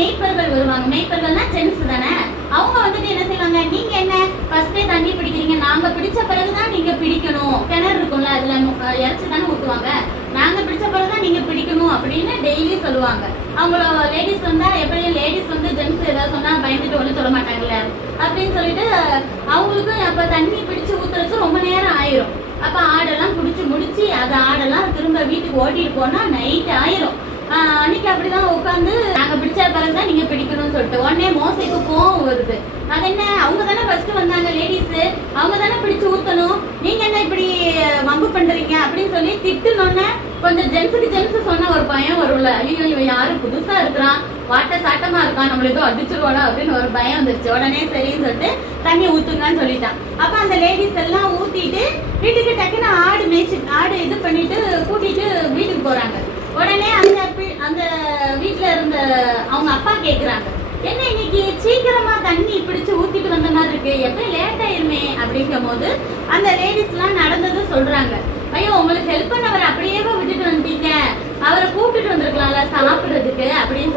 மேய்ப்பர்கள் வருவாங்க. மேய்ப்பர்கள்னா ஜென்ஸ் தானே. அவங்க வந்துட்டு என்ன செய்வாங்க? நீங்க என்ன? ஃபர்ஸ்டே தண்ணி பிடிக்கிறீங்க. நாங்க பிடிச்ச பிறகுதான் நீங்க பிடிக்கணும். கிணறு இருக்கும்ல அதுல இறச்சி தானே ஊத்துவாங்க. நாங்க பிடிச்ச பிறகுதான் நீங்க பிடிக்கணும் அப்படின்னு டெய்லி சொல்லுவாங்க. அவங்கள லேடிஸ் வந்தா எப்படியும் லேடிஸ் வந்து ஜென்ஸ் ஏதாவது சொன்னா பயந்துட்டு ஒண்ணும் சொல்ல மாட்டாங்கல்ல. அப்படின்னு சொல்லிட்டு அவங்களுக்கும் அப்ப தண்ணி பிடிச்சு ஊத்துறது ரொம்ப நேரம் ஆயிரும். அப்ப ஆடெல்லாம் பிடிச்சி முடிச்சு அதை ஆடெல்லாம் திரும்ப வீட்டுக்கு ஓட்டிட்டு போனா நைட் ஆயிரும் ஆஹ் அன்னைக்கு அப்படிதான் உட்காந்து நாங்க பிடிச்ச பிறகுதான் நீங்க பிடிக்கணும்னு சொல்லிட்டு உடனே மோசைக்கு கோவம் வருது. அது என்ன அவங்க தானே ஃபர்ஸ்ட் வந்தாங்க லேடிஸ் அவங்க தானே பிடிச்சு ஊத்தணும். நீங்க என்ன இப்படி வம்பு பண்றீங்க அப்படின்னு சொல்லி திட்டுனோன்னே கொஞ்சம் ஜென்ஸுக்கு ஜென்ஸ் சொன்ன ஒரு பயம் வரும்ல. ஐயோ இவன் யாரு? புதுசா இருக்கிறான். வாட்ட சாட்டமா இருக்கான். நம்மள ஏதோ அடிச்சிருவாடா அப்படின்னு ஒரு பயம் வந்துருச்சு. உடனே சரின்னு சொல்லிட்டு தண்ணி ஊத்துங்கன்னு சொல்லிட்டான். அப்ப அந்த லேடிஸ் எல்லாம் ஊத்திட்டு வீட்டுக்கு டக்குன்னு ஆடு மேய்ச்சி ஆடு இது பண்ணிட்டு கூட்டிட்டு வீட்டுக்கு போறாங்க. உடனே அந்த அந்த வீட்டுல இருந்த அவங்க அப்பா கேக்குறாங்க என்ன இன்னைக்கு சீக்கிரமா தண்ணி பிடிச்சு ஊத்திட்டு வந்த மாதிரி இருக்கு எப்ப லேட் ஆயிருமே அப்படிங்கும் போது அந்த லேடிஸ் எல்லாம் நடந்தது சொல்றாங்க. ஐயோ உங்களுக்கு ஹெல்ப் பண்ணவர் அப்படியே விட்டுட்டு வந்துட்டீங்க? அவரை கூப்பிட்டுட்டு வந்திருக்கலாம்ல சாப்பிடுறதுக்கு அப்படின்னு